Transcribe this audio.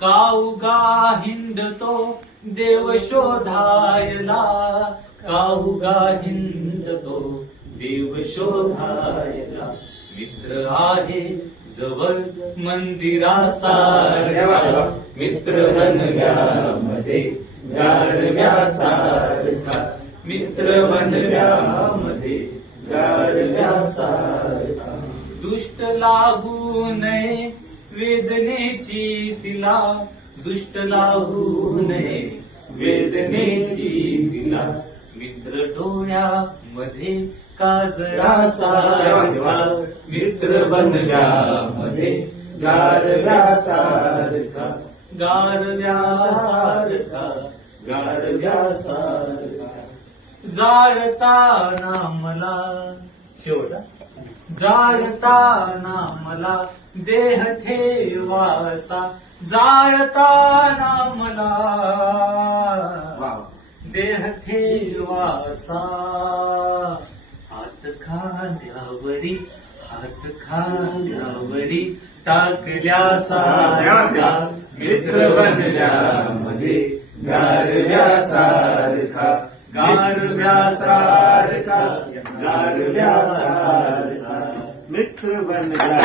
काऊगा हिंडतो देव शोधायला, काऊगा हिंडतो देव शोधायला. मित्र आहे जवळ मंदिरासारखा, मित्र बनव्यामध्ये गारव्यासारखा, मित्र बनव्यामध्ये गारव्यासारखा. दुष्ट लागू नये वेदनेची तिला, दुष्ट लागू नये वेदनेची तिला. मित्र डोळ्यामध्ये काजरासारखा, मित्र बनव्यामध्ये गारव्यासारखा, गारव्यासारखा, गारव्यासारखा. जाळताना मला शेवटा, जाळताना मला देह ठेवासा, जाळताना मला देह ठेवासा. हात खांद्यावरी, हात खांद्यावरी टाकल्यासारखा, मित्र बनल्यामध्ये गारव्यासारखा, गारव्यासारखा, गारव्यासारखा, मित्र बनल्या.